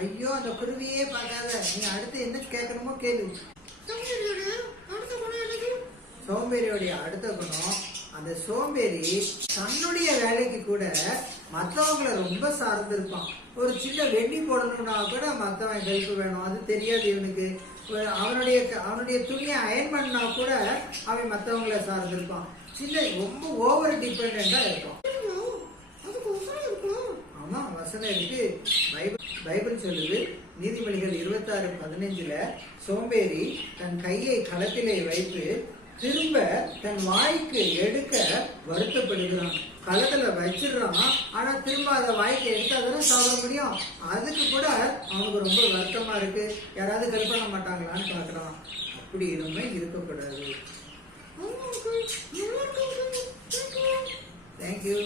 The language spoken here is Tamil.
ஐயோ அந்த குருவியே பார்க்காத, நீ அடுத்து என்ன கேட்கணுமோ கேளு. சோம்பேறியோடைய அடுத்த குணம், அந்த சோம்பேறி தன்னுடைய வேலைக்கு கூட மற்றவங்களை ரொம்ப சார்ந்து இருப்பான். ஒரு சின்ன வெண்ணி போடணும்னா கூட மற்றவன் ஹெல்ப் வேணும், அது தெரியாது இவனுக்கு. அவனுடைய துணியை அயன் பண்ணா கூட அவன் மற்றவங்களை சார்ந்து இருப்பான். சின்ன ரொம்ப ஓவர் டிபெண்டா இருப்பான். ஆமா, வசனம் இருக்கு. பைபிள் சொல்லுது, நீதிமொழிகள் 26:15 சோம்பேறி தன் கையை களத்திலே வைத்து திரும்ப தன் வாய்க்கு எடுக்க வருத்தப்படுகிறான். களத்துல வச்சிடறான், ஆனா திரும்ப அதை வாய்க்கு எடுத்தாதான் சாப்பிட முடியும். அதுக்கு கூட அவனுக்கு ரொம்ப வருத்தமா இருக்கு. யாராவது ஹெல்ப் பண்ண மாட்டாங்களான்னு பாக்குறான். அப்படி இனிமே இருக்கக்கூடாது. தேங்க்யூ.